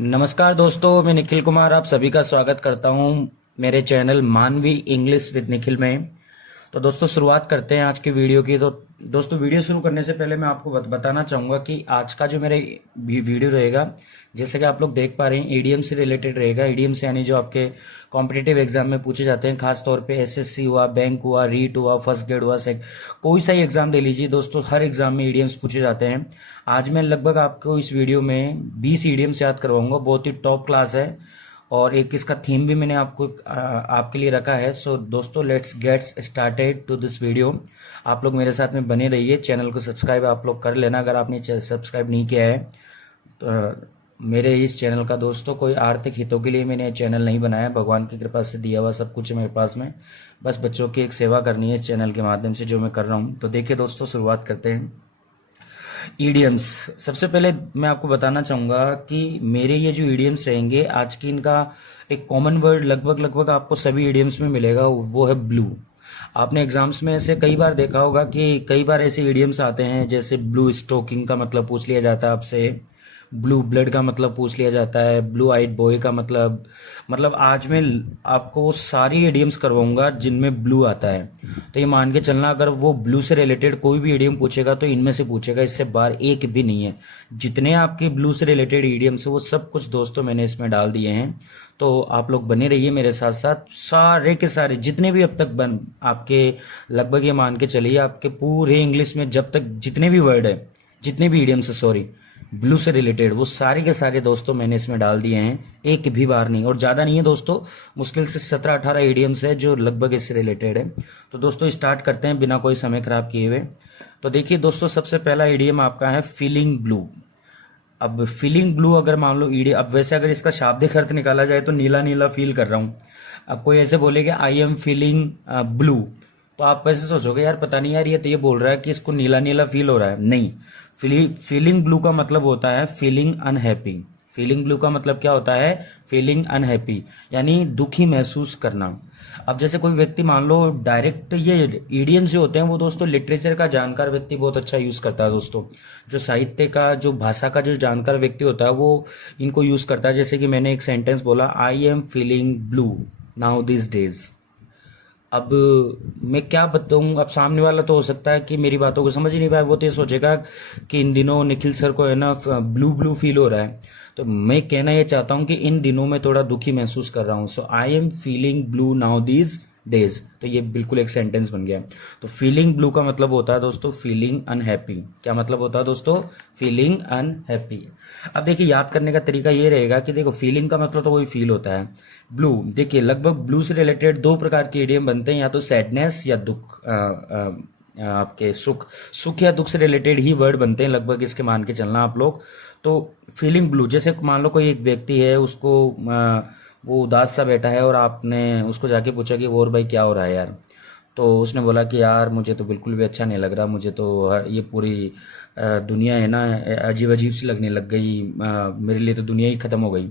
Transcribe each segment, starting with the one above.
नमस्कार दोस्तों, मैं निखिल कुमार आप सभी का स्वागत करता हूं मेरे चैनल मानवी इंग्लिश विद निखिल में। तो दोस्तों शुरुआत करते हैं आज की वीडियो की। तो दोस्तों वीडियो शुरू करने से पहले मैं आपको बताना चाहूँगा कि आज का जो मेरे वीडियो रहेगा, जैसे कि आप लोग देख पा रहे हैं, ईडीएम से रिलेटेड रहेगा। ईडीएम से यानी जो आपके कॉम्पिटिटिव एग्जाम में पूछे जाते हैं, खास तौर पे एसएससी हुआ, बैंक हुआ, रीट हुआ, फर्स्ट ग्रेड हुआ, कोई सा ही एग्जाम ले लीजिए दोस्तों, हर एग्जाम में ईडीएम्स पूछे जाते हैं। आज मैं लगभग आपको इस वीडियो में 20 ईडीएम्स याद करवाऊंगा। बहुत ही टॉप क्लास है और एक इसका थीम भी मैंने आपके लिए रखा है। सो दोस्तों let's get started to this video. आप लोग मेरे साथ में बने रहिए। चैनल को सब्सक्राइब आप लोग कर लेना अगर आपने सब्सक्राइब नहीं किया है। तो मेरे इस चैनल का दोस्तों कोई आर्थिक हितों के लिए मैंने चैनल नहीं बनाया, भगवान की कृपा से दिया हुआ सब कुछ है मेरे पास में। बस बच्चों की एक सेवा करनी है इस चैनल के माध्यम से, जो मैं कर रहा हूँ। तो देखिए दोस्तों, शुरुआत करते हैं। ईडियम्स, सबसे पहले मैं आपको बताना चाहूँगा कि मेरे ये जो ईडियम्स रहेंगे आज की, इनका एक कॉमन वर्ड लगभग लगभग आपको सभी ईडियम्स में मिलेगा, वो है ब्लू। आपने एग्जाम्स में ऐसे कई बार देखा होगा कि कई बार ऐसे ईडियम्स आते हैं, जैसे ब्लू स्टोकिंग का मतलब पूछ लिया जाता है आपसे, ब्लू ब्लड का मतलब पूछ लिया जाता है, ब्लू आइड बॉय का मतलब आज मैं आपको वो सारी इडियम्स करवाऊंगा जिनमें ब्लू आता है। तो ये मान के चलना, अगर वो ब्लू से रिलेटेड कोई भी इडियम पूछेगा तो इनमें से पूछेगा, इससे बाहर एक भी नहीं है। जितने आपके ब्लू से रिलेटेड इडियम्स है वो सब कुछ दोस्तों मैंने इसमें डाल दिए हैं। तो आप लोग बने रहिए मेरे साथ साथ। सारे के सारे जितने भी अब तक बन आपके, लगभग ये मान के चलिए आपके पूरे इंग्लिश में जब तक जितने भी वर्ड है, जितने भी इडियम्स है सॉरी, ब्लू से रिलेटेड, वो सारे के सारे दोस्तों मैंने इसमें डाल दिए हैं, एक भी बार नहीं। और ज़्यादा नहीं है दोस्तों, मुश्किल से 17-18 इडियम्स है जो लगभग इससे रिलेटेड है। तो दोस्तों स्टार्ट करते हैं बिना कोई समय खराब किए हुए। तो देखिए दोस्तों, सबसे पहला इडियम आपका है फीलिंग ब्लू। अब फीलिंग ब्लू अगर मान लो इडियम, अब वैसे अगर इसका शाब्दिक अर्थ निकाला जाए तो नीला नीला फील कर रहा हूँ। अब कोई ऐसे बोलेगा आई एम फीलिंग ब्लू, तो आप वैसे सोचोगे यार पता नहीं यार, ये तो ये बोल रहा है कि इसको नीला नीला फील हो रहा है। नहीं, फीलिंग ब्लू का मतलब होता है फीलिंग अनहैप्पी। फीलिंग ब्लू का मतलब क्या होता है? फीलिंग अनहैप्पी, यानी दुखी महसूस करना। अब जैसे कोई व्यक्ति मान लो डायरेक्ट, ये इडियम्स जो होते हैं वो दोस्तों लिटरेचर का जानकार व्यक्ति बहुत अच्छा यूज करता है दोस्तों। जो साहित्य का, जो भाषा का जो जानकार व्यक्ति होता है वो इनको यूज करता है। जैसे कि मैंने एक सेंटेंस बोला, आई am feeling blue now this days. अब मैं क्या बताऊं, अब सामने वाला तो हो सकता है कि मेरी बातों को समझ ही नहीं पाए, वो तो ये सोचेगा कि इन दिनों निखिल सर को है ना ब्लू ब्लू फील हो रहा है। तो मैं कहना ये चाहता हूं कि इन दिनों में थोड़ा दुखी महसूस कर रहा हूं। So I am feeling blue now these days. तो ये बिल्कुल एक सेंटेंस बन गया। तो फीलिंग ब्लू का मतलब होता है दोस्तों फीलिंग अनहैप्पी। क्या मतलब होता है दोस्तों? Feeling unhappy. अब देखिए याद करने का तरीका ये रहेगा कि देखो फीलिंग का मतलब तो वही फील होता है। ब्लू, देखिए लगभग ब्लू से रिलेटेड दो प्रकार के इडियम बनते हैं, या तो सैडनेस या दुख, आपके सुख, सुख या दुख से रिलेटेड ही वर्ड बनते हैं लगभग, इसके मान के चलना आप लोग। तो फीलिंग ब्लू, जैसे मान लो कोई एक व्यक्ति है, उसको वो उदास सा बैठा है और आपने उसको जाके पूछा कि और भाई क्या हो रहा है यार, तो उसने बोला कि यार मुझे तो बिल्कुल भी अच्छा नहीं लग रहा, मुझे तो ये पूरी दुनिया है ना अजीब अजीब सी लगने लग गई, मेरे लिए तो दुनिया ही खत्म हो गई।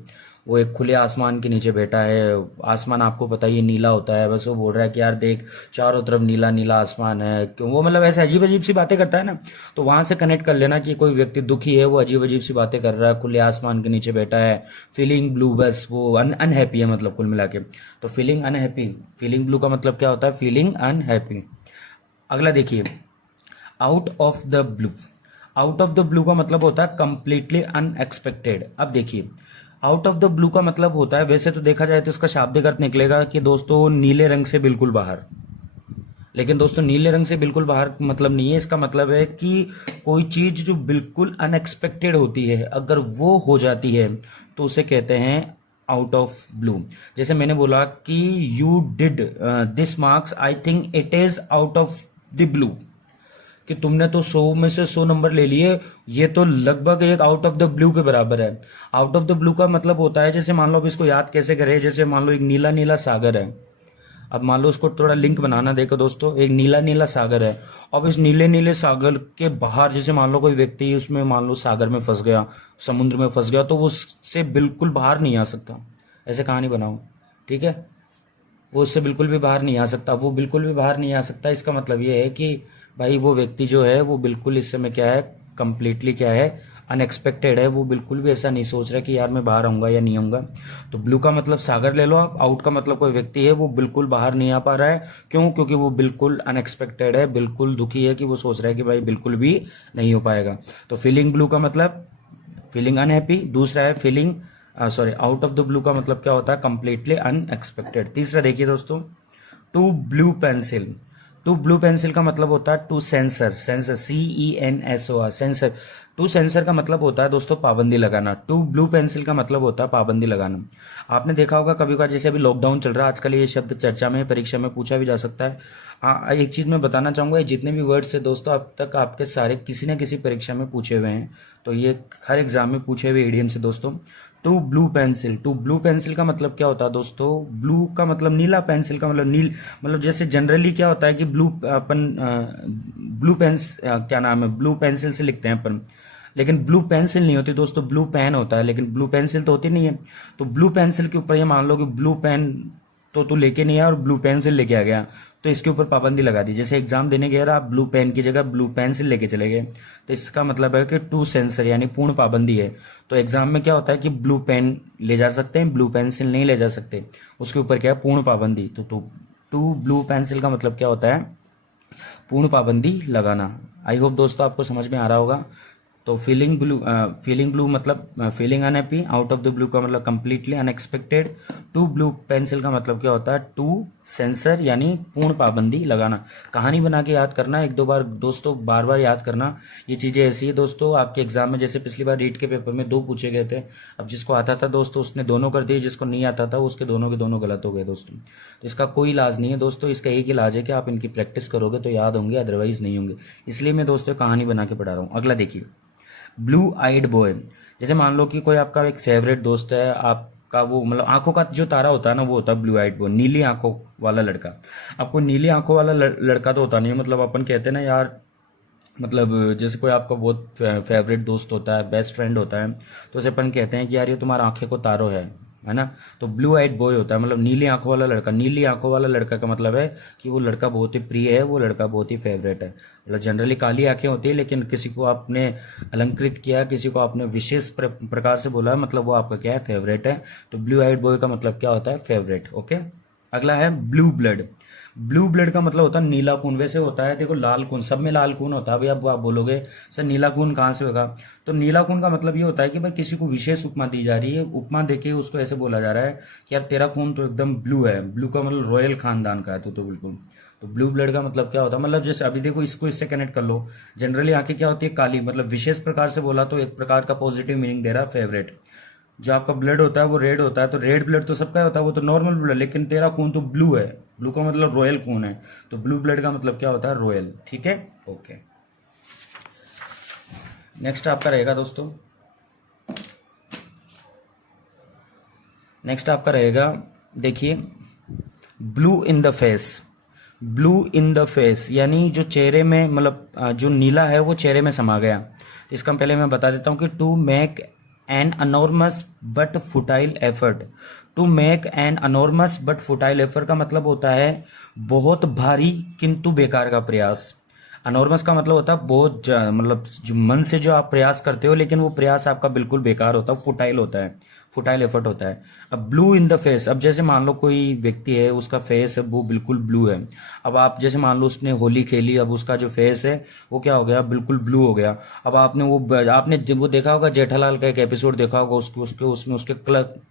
वो एक खुले आसमान के नीचे बैठा है, आसमान आपको पता ही है नीला होता है, बस वो बोल रहा है कि यार देख चारों तरफ नीला नीला आसमान है। क्यों? वो मतलब ऐसे अजीब अजीब सी बातें करता है ना, तो वहां से कनेक्ट कर लेना कि कोई व्यक्ति दुखी है, वो अजीब अजीब सी बातें कर रहा है, खुले आसमान के नीचे बैठा है, फीलिंग ब्लू, बस वो अनहैप्पी है मतलब कुल मिला के। तो फीलिंग अनहैप्पी, फीलिंग ब्लू का मतलब क्या होता है? Feeling unhappy. अगला देखिए, out of the blue. Out of the blue का मतलब होता है कंप्लीटली अनएक्सपेक्टेड। अब देखिए आउट ऑफ द ब्लू का मतलब होता है, वैसे तो देखा जाए तो इसका शाब्दिक अर्थ निकलेगा कि दोस्तों नीले रंग से बिल्कुल बाहर। लेकिन दोस्तों नीले रंग से बिल्कुल बाहर मतलब नहीं है, इसका मतलब है कि कोई चीज जो बिल्कुल अनएक्सपेक्टेड होती है, अगर वो हो जाती है तो उसे कहते हैं आउट ऑफ ब्लू। जैसे मैंने बोला कि you did this marks, I think it is out of the blue, कि तुमने तो 100 में से 100 नंबर ले लिए, ये तो लगभग एक आउट ऑफ द ब्लू के बराबर है। आउट ऑफ द ब्लू का मतलब होता है, जैसे मान लो अब इसको याद कैसे करें, जैसे मान लो एक नीला नीला सागर है। अब मान लो उसको थोड़ा लिंक बनाना, देखो दोस्तों एक नीला नीला सागर है, अब इस नीले नीले सागर के बाहर जैसे मान लो कोई व्यक्ति उसमें मान लो सागर में फंस गया, समुद्र में फंस गया, तो वो उससे बिल्कुल बाहर नहीं आ सकता। ऐसे कहानी बनाओ, ठीक है? वो उससे बिल्कुल भी बाहर नहीं आ सकता, वो बिल्कुल भी बाहर नहीं आ सकता। इसका मतलब ये है कि भाई वो व्यक्ति जो है वो बिल्कुल इस समय क्या है, कंप्लीटली क्या है, अनएक्सपेक्टेड है, वो बिल्कुल भी ऐसा नहीं सोच रहा कि यार मैं बाहर आऊँगा या नहीं आऊँगा। तो ब्लू का मतलब सागर ले लो आप, आउट का मतलब कोई व्यक्ति है वो बिल्कुल बाहर नहीं आ पा रहा है। क्यों? क्योंकि वो बिल्कुल अनएक्सपेक्टेड है, बिल्कुल दुखी है कि वो सोच रहा है कि भाई बिल्कुल भी नहीं हो पाएगा। तो फीलिंग ब्लू का मतलब फीलिंग अनहैप्पी। दूसरा है feeling out of the blue का मतलब क्या होता है? Completely unexpected. तीसरा देखिए दोस्तों, to blue pencil. To blue pencil का मतलब होता है to censor, censor CENSOR, censor. To censor का मतलब होता है दोस्तों पाबंदी लगाना। टू ब्लू पेंसिल का मतलब होता है पाबंदी लगाना। आपने देखा होगा कभी कभार, जैसे अभी लॉकडाउन चल रहा है आजकल, ये शब्द चर्चा में परीक्षा में पूछा भी जा सकता है। एक चीज़ मैं बताना चाहूँगा, ये जितने भी वर्ड्स है दोस्तों अब तक आपके सारे किसी न किसी परीक्षा में पूछे हुए हैं। तो ये हर एग्जाम में पूछे हुए इडियम से दोस्तों। To blue pencil, to blue pencil का मतलब क्या होता है दोस्तों? ब्लू का मतलब नीला, पेंसिल का मतलब नील। मतलब जैसे जनरली क्या होता है कि ब्लू अपन ब्लू पेंस क्या नाम है, ब्लू पेंसिल से लिखते हैं अपन, लेकिन ब्लू पेंसिल नहीं होती दोस्तों, ब्लू पेन होता है, लेकिन ब्लू पेंसिल तो होती नहीं है। तो ब्लू पेंसिल के ऊपर ये मान लो कि ब्लू पेन तो तू लेके नहीं आया और ब्लू पेंसिल लेके आ गया, तो इसके ऊपर पाबंदी लगा दी। जैसे एग्जाम देने गए आप ब्लू पेन की जगह ब्लू पेंसिल लेके चले गए, तो इसका मतलब है कि टू सेंसर यानी पूर्ण पाबंदी है। तो एग्जाम में क्या होता है कि ब्लू पेन ले जा सकते हैं, ब्लू पेंसिल नहीं ले जा सकते, उसके ऊपर क्या है? पूर्ण पाबंदी। तो टू ब्लू पेंसिल का मतलब क्या होता है? पूर्ण पाबंदी लगाना। आई होप दोस्तों आपको समझ में आ रहा होगा। तो फीलिंग ब्लू मतलब feeling unhappy, out of the blue का मतलब completely unexpected, to blue pencil का मतलब क्या होता है? टू सेंसर यानी पूर्ण पाबंदी लगाना। कहानी बना के याद करना, एक दो बार दोस्तों, बार बार याद करना। ये चीज़ें ऐसी है दोस्तों, आपके एग्जाम में जैसे पिछली बार रीट के पेपर में 2 पूछे गए थे, अब जिसको आता था दोस्तों उसने दोनों कर दिए, जिसको नहीं आता था उसके दोनों के दोनों गलत हो गए दोस्तों। तो इसका कोई इलाज नहीं है दोस्तों, इसका एक इलाज है कि आप इनकी प्रैक्टिस करोगे तो याद होंगे, अदरवाइज नहीं होंगे। इसलिए मैं दोस्तों कहानी बना के पढ़ा रहा हूँ। अगला देखिए, ब्लू आइड बॉय। जैसे मान लो कि कोई आपका एक फेवरेट दोस्त है, आपका वो मतलब आंखों का जो तारा होता है ना, वो होता है ब्लू आइड बॉय, नीली आंखों वाला लड़का। आपको नीली आंखों वाला लड़का तो होता नहीं है, मतलब अपन कहते हैं ना यार, मतलब जैसे कोई आपका बहुत फेवरेट दोस्त होता है, बेस्ट फ्रेंड होता है, तो उसे अपन कहते हैं कि यार ये तुम्हारा आंखें को तारो है ना। तो ब्लू आइड बॉय होता है मतलब नीली आंखों वाला लड़का। नीली आंखों वाला लड़का का मतलब है कि वो लड़का बहुत ही प्रिय है, वो लड़का बहुत ही फेवरेट है। मतलब जनरली काली आंखें होती है, लेकिन किसी को आपने अलंकृत किया, किसी को आपने विशेष प्रकार से बोला, मतलब वो आपका क्या है? फेवरेट है। तो ब्लू आइड बॉय का मतलब क्या होता है? फेवरेट। ओके, अगला है ब्लू ब्लड। ब्लू ब्लड का मतलब होता है नीला खून। वैसे होता है देखो लाल खून, सब में लाल खून होता है। भाई अब आप बोलोगे सर नीला खून कहाँ से होगा? तो नीला खून का मतलब ये होता है कि भाई किसी को विशेष उपमा दी जा रही है, उपमा देके उसको ऐसे बोला जा रहा है कि यार तेरा खून तो एकदम ब्लू है। ब्लू का मतलब रॉयल खानदान का है तो बिल्कुल। तो ब्लू ब्लड का मतलब क्या होता है? मतलब जैसे अभी देखो इसको इससे कनेक्ट कर लो। जनरली आंखें क्या होती है? काली, मतलब विशेष प्रकार से बोला तो एक प्रकार का पॉजिटिव मीनिंग दे रहा है फेवरेट। जो आपका ब्लड होता है वो रेड होता है, तो रेड ब्लड तो सबका होता है, वो तो नॉर्मल ब्लड, लेकिन तेरा खून तो ब्लू है। ब्लू का मतलब रॉयल खून है, तो ब्लू ब्लड का मतलब क्या होता है? रॉयल। ठीक है, ओके। नेक्स्ट आपका रहेगा दोस्तों, नेक्स्ट आपका रहेगा, देखिए, blue in the face. Blue in the face यानी जो चेहरे में, मतलब जो नीला है वो चेहरे में समा गया। तो इसका पहले मैं बता देता हूँ कि to make an enormous but futile effort. To make an enormous but futile effort का मतलब होता है बहुत भारी किंतु बेकार का प्रयास। अनॉर्मस का मतलब होता है बहुत मतलब जो मन से जो आप प्रयास करते हो, लेकिन वो प्रयास आपका बिल्कुल बेकार होता है, फुटाइल होता है, फुटाइल एफर्ट होता है। अब ब्लू इन द फेस, अब जैसे मान लो कोई व्यक्ति है, उसका फेस है वो बिल्कुल ब्लू है। अब आप जैसे मान लो उसने होली खेली, अब उसका जो फेस है वो क्या हो गया? बिल्कुल ब्लू हो गया। अब आपने जब वो देखा होगा, जेठालाल का एक एपिसोड देखा होगा, उसमें उसके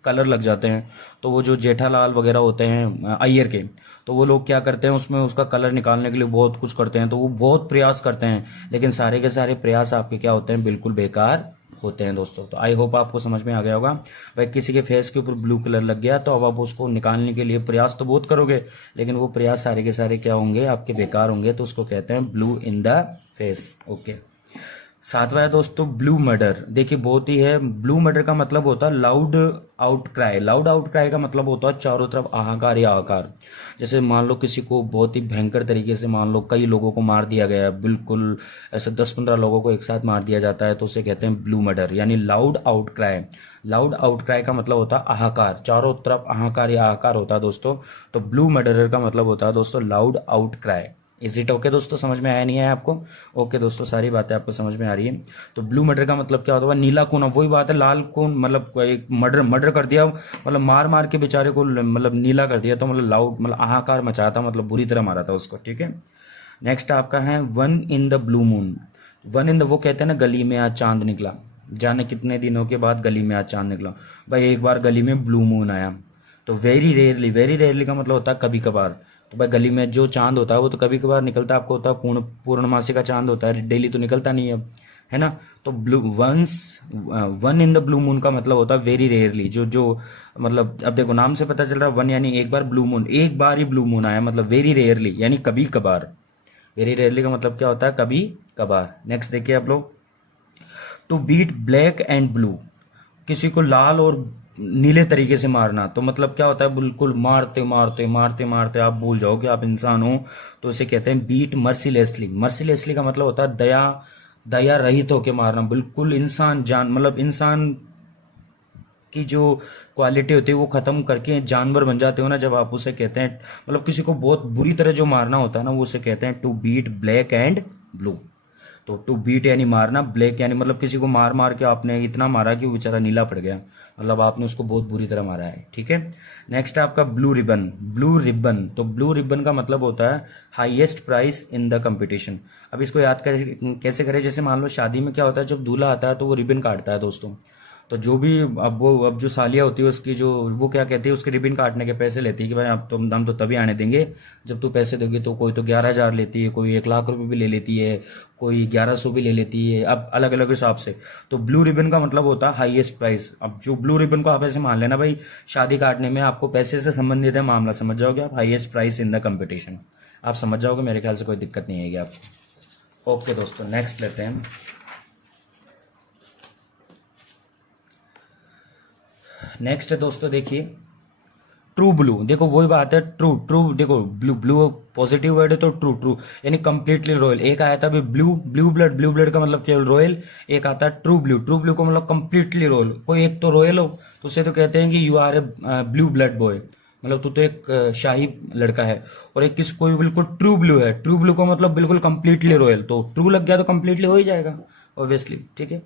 कलर लग जाते हैं। तो वो जो जेठालाल वगैरह होते हैं अय्यर के, तो वो लोग क्या करते हैं, उसमें उसका कलर निकालने के लिए बहुत कुछ करते हैं, तो वो बहुत प्रयास करते हैं, लेकिन सारे के सारे प्रयास आपके क्या होते हैं? बिल्कुल बेकार होते हैं दोस्तों। तो आई होप आपको समझ में आ गया होगा। भाई किसी के फेस के ऊपर ब्लू कलर लग गया, तो अब आप उसको निकालने के लिए प्रयास तो बहुत करोगे, लेकिन वो प्रयास सारे के सारे क्या होंगे? आपके बेकार होंगे। तो उसको कहते हैं blue in the face. Okay, सातवां है दोस्तों ब्लू मर्डर। देखिए बहुत ही है, ब्लू मर्डर का मतलब होता है loud out cry. Loud out cry का मतलब होता है चारों तरफ हाहाकार या हाहाकार। जैसे मान लो किसी को बहुत ही भयंकर तरीके से, मान लो कई लोगों को मार दिया गया है, बिल्कुल ऐसे 10-15 लोगों को एक साथ मार दिया जाता है, तो उसे कहते हैं ब्लू मर्डर यानी loud out cry. Loud out cry का मतलब होता है हाहाकार, चारों तरफ हाहाकार या हाहाकार होता है दोस्तों। तो ब्लू मर्डरर का मतलब होता है दोस्तों loud out cry. Is it okay दोस्तों, समझ में आया नहीं आया आपको? ओके दोस्तों, सारी बातें आपको समझ में आ रही है। तो ब्लू मर्डर का मतलब क्या होता है? नीला खून, वही बात है, लाल खून मतलब एक मर्डर मर्डर कर दिया, मतलब मार मार के बेचारे को मतलब नीला कर दिया, तो मतलब लाउड मतलब हाहाकार मचाता, मतलब बुरी तरह मारा था उसको, ठीक है। नेक्स्ट आपका है one in the blue moon. One in the, वो कहते हैं ना गली में आज चांद निकला, जाने कितने दिनों के बाद गली में आज चांद निकला। भाई एक बार गली में ब्लू मून आया, तो वेरी रेयरली, वेरी रेयरली का मतलब होता है कभी कभार। तो भाई गली में जो चांद होता है वो तो कभी कभार निकलता है, आपको होता है पूर्णमासी का चांद होता है, डेली तो निकलता नहीं है ना। तो blue once, one in the blue moon का मतलब होता है वेरी रेयरली, जो जो मतलब अब देखो नाम से पता चल रहा है, वन यानी एक बार, ब्लू मून एक बार ही ब्लू मून आया, मतलब वेरी रेयरली यानी कभी कभार। वेरी रेयरली का मतलब क्या होता है? कभी कभार। नेक्स्ट देखिए आप लोग, to beat black and blue, किसी को लाल और नीले तरीके से मारना, तो मतलब क्या होता है? बिल्कुल मारते मारते मारते मारते आप भूल जाओ कि आप इंसान हो, तो इसे कहते हैं बीट मर्सीलेसली। मर्सीलेसली का मतलब होता है दया, दया रहित होके मारना, बिल्कुल इंसान जान मतलब इंसान की जो क्वालिटी होती है वो खत्म करके जानवर बन जाते हो ना जब आप, उसे कहते हैं मतलब किसी को बहुत बुरी तरह जो मारना होता है ना, वो उसे कहते हैं to beat black and blue. तो टू बीट यानी मारना, ब्लैक यानी मतलब किसी को मार मार के आपने इतना मारा कि वो बेचारा नीला पड़ गया, मतलब आपने उसको बहुत बुरी तरह मारा है, ठीक है। नेक्स्ट है आपका ब्लू रिबन। ब्लू रिबन, तो ब्लू रिबन का मतलब होता है highest price in the competition. अब इसको याद कैसे करें? जैसे मान लो शादी में क्या होता है, जब दूल्हा आता है तो वो रिबन काटता है दोस्तों। तो जो भी अब जो सालिया होती है उसकी, जो वो क्या कहती है, उसके रिबन काटने के पैसे लेती है कि भाई अब तुम हम तो तभी आने देंगे जब तू पैसे दोगे। तो कोई तो 11,000 लेती है, कोई 1 लाख रुपए भी ले लेती है, कोई 1100 भी ले लेती है, अब अलग अलग हिसाब से। तो ब्लू रिबन का मतलब होता है हाईएस्ट प्राइस। अब जो ब्लू रिबन को आप ऐसे मान लेना भाई, शादी काटने में आपको पैसे से संबंधित है मामला, समझ जाओगे आप, highest price in the competition, आप समझ जाओगे, मेरे ख्याल से कोई दिक्कत नहीं आएगी आपको। ओके दोस्तों, नेक्स्ट लेते हैं। नेक्स्ट है दोस्तों देखिए, ट्रू ब्लू। देखो वही बात है, ट्रू ट्रू, देखो ब्लू ब्लू पॉजिटिव वर्ड है तो ट्रू ट्रू यानी कंप्लीटली रॉयल। एक आया था अभी blue, blue blood, blue blood का मतलब केवल रॉयल। एक आता है ट्रू ब्लू, ट्रू ब्लू का मतलब कंप्लीटली रॉयल। कोई एक तो रॉयल हो तो उसे तो कहते हैं कि you are a blue blood boy, मतलब तू तो एक शाही लड़का है। और एक किस कोई बिल्कुल ट्रू ब्लू है, ट्रू ब्लू का मतलब बिल्कुल कंप्लीटली रॉयल, तो ट्रू लग गया तो कंप्लीटली हो ही जाएगा ऑब्वियसली, ठीक है।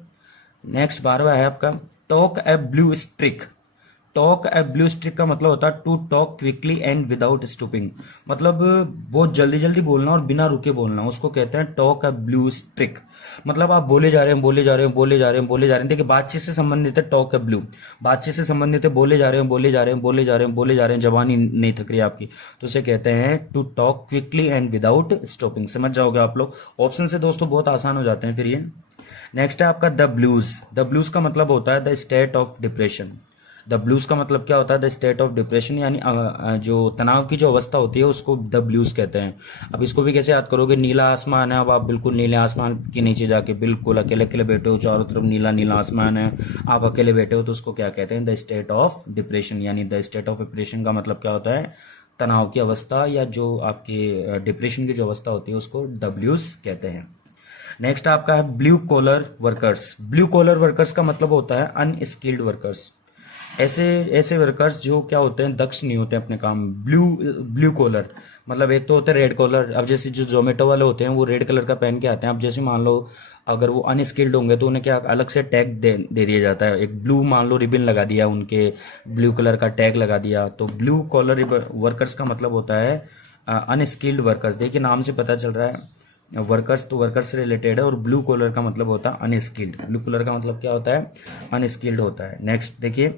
नेक्स्ट 12वां है आपका, talk a blue streak. Talk a blue streak का मतलब होता है to talk quickly and without stopping, मतलब बहुत जल्दी जल्दी बोलना और बिना रुके बोलना, उसको कहते हैं टॉक ए ब्लू स्ट्रिक। मतलब आप बोले जा रहे हैं, बोले जा रहे हैं, बोले जा रहे हैं, बोले जा रहे हैं, देखिए बातचीत से संबंधित है टॉक ए ब्लू, बातचीत से संबंधित है, बोले जा रहे हैं, बोले जा रहे हैं, बोले जा रहे हैं, बोले जा रहे हैं, जबानी नहीं थक रही आपकी, तो उसे कहते हैं to talk quickly and without stopping. समझ जाओगे आप लोग, ऑप्शन से दोस्तों बहुत आसान हो जाते हैं फिर ये। नेक्स्ट है आपका द ब्लूज। द ब्लूज का मतलब होता है the state of depression. The blues का मतलब क्या होता है? द स्टेट ऑफ डिप्रेशन, यानी जो तनाव की जो अवस्था होती है उसको द ब्लूज कहते हैं। अब इसको भी कैसे याद करोगे? नीला आसमान है, अब आप बिल्कुल नीले आसमान के नीचे जाके बिल्कुल अकेले अकेले बैठे हो, चारों तरफ नीला नीला आसमान है, आप अकेले बैठे हो, तो उसको क्या कहते हैं? The state of depression. यानी द स्टेट ऑफ डिप्रेशन का मतलब क्या होता है? तनाव की अवस्था, या जो आपकी डिप्रेशन की जो अवस्था होती है उसको द ब्लूज कहते हैं। नेक्स्ट आपका है blue collar workers. Blue collar workers का मतलब होता है अनस्किल्ड वर्कर्स। ऐसे ऐसे वर्कर्स जो क्या होते हैं, दक्ष नहीं होते अपने काम में। ब्लू ब्लू कॉलर मतलब एक तो होता है रेड कॉलर। अब जैसे जो जोमेटो वाले होते हैं वो रेड कलर का पहन के आते हैं। अब जैसे मान लो अगर वो अनस्किल्ड होंगे तो उन्हें क्या अलग से टैग दे दिया जाता है, एक ब्लू मान लो रिबन लगा दिया, उनके ब्लू कलर का टैग लगा दिया। तो ब्लू कॉलर वर्कर्स का मतलब होता है अनस्किल्ड वर्कर्स। देखिए नाम से पता चल रहा है वर्कर्स तो वर्कर्स से रिलेटेड है, और ब्लू कॉलर का मतलब होता है अनस्किल्ड। ब्लू कलर का मतलब क्या होता है? अनस्किल्ड होता है। नेक्स्ट देखिए,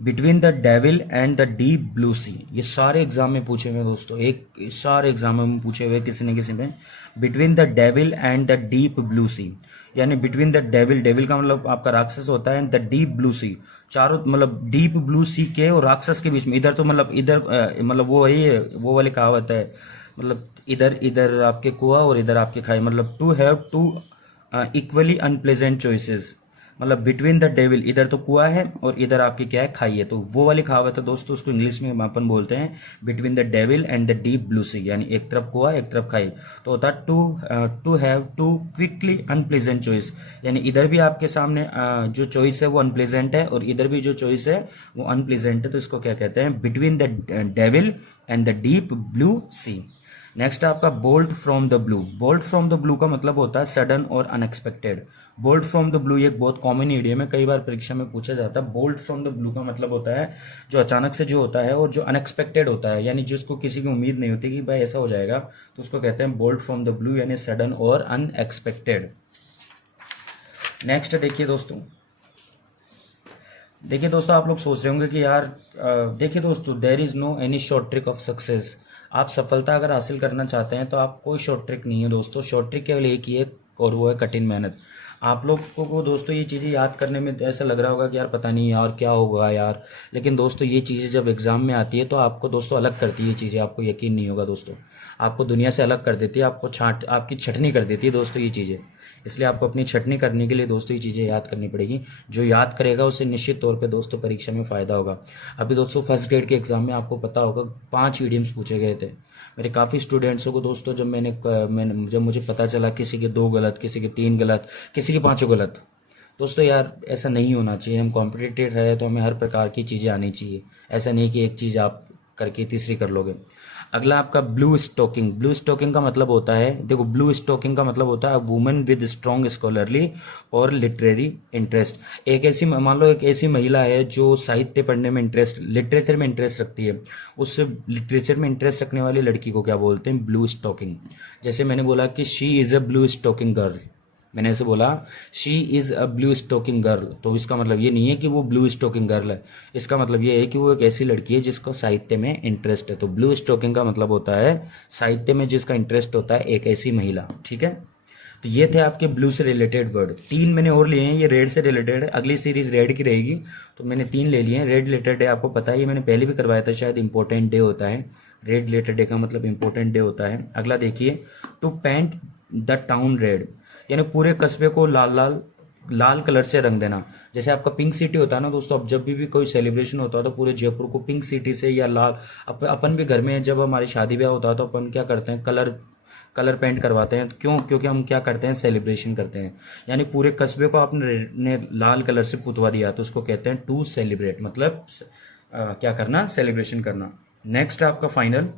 between the devil and the deep blue sea. ये सारे एग्जाम में पूछे हुए दोस्तों, एक सारे एग्जाम में पूछे हुए किसी न किसी में। Between the devil and the deep blue sea, यानी बिटवीन द डेविल, डेविल का मतलब आपका राक्षस होता है, द डीप ब्लू सी, चारों मतलब डीप ब्लू सी के और राक्षस के बीच में। इधर तो मतलब इधर मतलब वो है, वो वाली कहावत है, मतलब इधर इधर आपके कुआं और इधर आपके खाई, मतलब to have two equally unpleasant choices. मतलब बिटवीन द डेविल, इधर तो कुआ है और इधर आपकी क्या है? खाई है। तो वो वाली कहावत है दोस्तों, उसको इंग्लिश में अपन बोलते हैं between the devil and the deep blue sea, यानी एक तरफ कुआ एक तरफ खाई। तो होता है to have two quickly unpleasant choice, यानी इधर भी आपके सामने जो चॉइस है वो अनप्लेजेंट है और इधर भी जो चॉइस है वो अनप्लेजेंट है। तो इसको क्या कहते हैं? Between the devil and the deep blue sea. Next आपका bolt from the blue. Bolt from the blue का मतलब होता है सडन और unexpected. Bolt from the blue एक बहुत कॉमन इडियम है, कई बार परीक्षा में पूछा जाता है। बोल्ट फ्रॉम द ब्लू का मतलब होता है जो अचानक से जो होता है और जो अनएक्सपेक्टेड होता है, यानी जिसको किसी की उम्मीद नहीं होती कि भाई ऐसा हो जाएगा, तो उसको कहते हैं बोल्ट फ्रॉम द ब्लू, यानी सडन और अनएक्सपेक्टेड। नेक्स्ट देखिए दोस्तों, आप लोग सोच रहे होंगे कि यार देखिए दोस्तों, there is no any short trick of success. आप सफलता अगर हासिल करना चाहते हैं तो आप कोई शॉर्ट ट्रिक नहीं है दोस्तों। शॉर्ट ट्रिक केवल एक ही है और वो है कठिन मेहनत। आप लोगों को दोस्तों ये चीज़ें याद करने में ऐसा लग रहा होगा कि यार पता नहीं यार क्या होगा यार, लेकिन दोस्तों ये चीज़ें जब एग्जाम में आती है तो आपको दोस्तों अलग करती है ये चीज़ें। आपको यकीन नहीं होगा दोस्तों, आपको दुनिया से अलग कर देती है, आपकी छटनी कर देती है दोस्तों ये चीज़ें। इसलिए आपको अपनी छटनी करने के लिए दोस्तों ये चीज़ें याद करनी पड़ेगी। जो याद करेगा उससे निश्चित तौर पे दोस्तों परीक्षा में फ़ायदा होगा। अभी दोस्तों फर्स्ट ग्रेड के एग्ज़ाम में आपको पता होगा 5 ईडियम्स पूछे गए थे। मेरे काफ़ी स्टूडेंट्सों को दोस्तों जब मुझे पता चला किसी के 2 गलत, किसी के 3 गलत, किसी के 5 गलत, दोस्तों यार ऐसा नहीं होना चाहिए। हम कॉम्पिटिटिव है तो हमें हर प्रकार की चीज़ें आनी चाहिए। ऐसा नहीं कि एक चीज़ आप करके तीसरी कर लोगे। अगला आपका ब्लू स्टोकिंग। ब्लू स्टोकिंग का मतलब होता है, देखो ब्लू स्टोकिंग का मतलब होता है वुमेन विद स्ट्रॉन्ग स्कॉलरली और लिटरेरी इंटरेस्ट। एक ऐसी मान लो एक ऐसी महिला है जो साहित्य पढ़ने में इंटरेस्ट, लिटरेचर में इंटरेस्ट रखती है। उस लिटरेचर में इंटरेस्ट रखने वाली लड़की को क्या बोलते हैं? Blue stocking. जैसे मैंने बोला कि she is a blue stocking girl, मैंने ऐसे बोला she is a blue stocking girl, तो इसका मतलब ये नहीं है कि वो ब्लू स्टोकिंग गर्ल है। इसका मतलब ये है कि वो एक ऐसी लड़की है जिसको साहित्य में इंटरेस्ट है। तो ब्लू स्टोकिंग का मतलब होता है साहित्य में जिसका इंटरेस्ट होता है, एक ऐसी महिला। ठीक है, तो ये थे आपके ब्लू से रिलेटेड वर्ड। 3 मैंने और लिए हैं, ये रेड से रिलेटेड है। अगली सीरीज रेड की रहेगी, तो मैंने 3 ले लिए हैं। रेड रिलेटेड डे आपको पता है, ये मैंने पहले भी करवाया था शायद, इंपॉर्टेंट डे होता है। रेड रिलेटेड डे का मतलब इंपॉर्टेंट डे होता है। अगला देखिए, to paint the town red, यानी पूरे कस्बे को लाल कलर से रंग देना। जैसे आपका पिंक सिटी होता है ना दोस्तों, अब जब भी कोई सेलिब्रेशन होता है तो पूरे जयपुर को पिंक सिटी से या लाल, अपन भी घर में जब हमारी शादी ब्याह होता है तो अपन क्या करते हैं, कलर पेंट करवाते हैं। क्यों? क्योंकि हम क्या करते हैं, सेलिब्रेशन करते हैं। यानी पूरे कस्बे को आपने लाल कलर से पुतवा दिया, तो उसको कहते हैं टू सेलिब्रेट, मतलब क्या करना, सेलिब्रेशन करना। नेक्स्ट आपका final,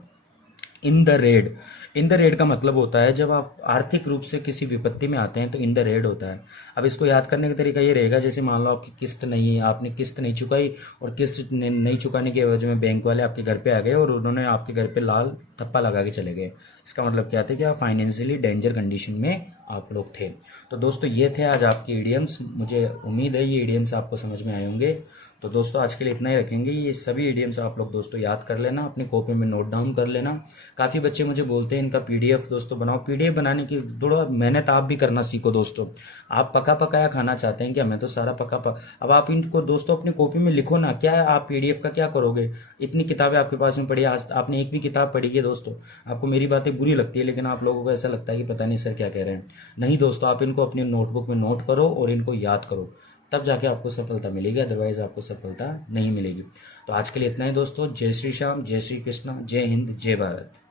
in the red. In the red का मतलब होता है जब आप आर्थिक रूप से किसी विपत्ति में आते हैं तो इन द रेड होता है। अब इसको याद करने का तरीका ये रहेगा, जैसे मान लो आपकी किस्त नहीं है, आपने किस्त नहीं चुकाई और किस्त नहीं चुकाने की वजह में बैंक वाले आपके घर पे आ गए और उन्होंने आपके घर पे लाल ठप्पा लगा के चले गए। इसका मतलब क्या था कि आप फाइनेंशियली डेंजर कंडीशन में आप लोग थे। तो दोस्तों ये थे आज आपके इडियम्स। मुझे उम्मीद है ये इडियम्स आपको समझ में आए होंगे। तो दोस्तों आज के लिए इतना ही रखेंगे। ये सभी इडियम्स आप लोग दोस्तों याद कर लेना, अपनी कॉपी में नोट डाउन कर लेना। काफ़ी बच्चे मुझे बोलते हैं इनका पीडीएफ दोस्तों बनाओ। पीडीएफ बनाने की थोड़ा मेहनत आप भी करना सीखो दोस्तों। आप पका पकाया खाना चाहते हैं क्या? मैं तो सारा अब आप इनको दोस्तों अपनी कॉपी में लिखो ना। क्या है, आप पीडीएफ का क्या करोगे? इतनी किताबें आपके पास में पड़ी, आज आपने एक भी किताब पढ़ी है दोस्तों? आपको मेरी बातें बुरी लगती है, लेकिन आप लोगों को ऐसा लगता है कि पता नहीं सर क्या कह रहे हैं। नहीं दोस्तों, आप इनको अपनी नोटबुक में नोट करो और इनको याद करो, तब जाके आपको सफलता मिलेगी, अदरवाइज आपको सफलता नहीं मिलेगी। तो आज के लिए इतना ही दोस्तों। जय श्री श्याम, जय श्री कृष्णा, जय हिंद, जय भारत।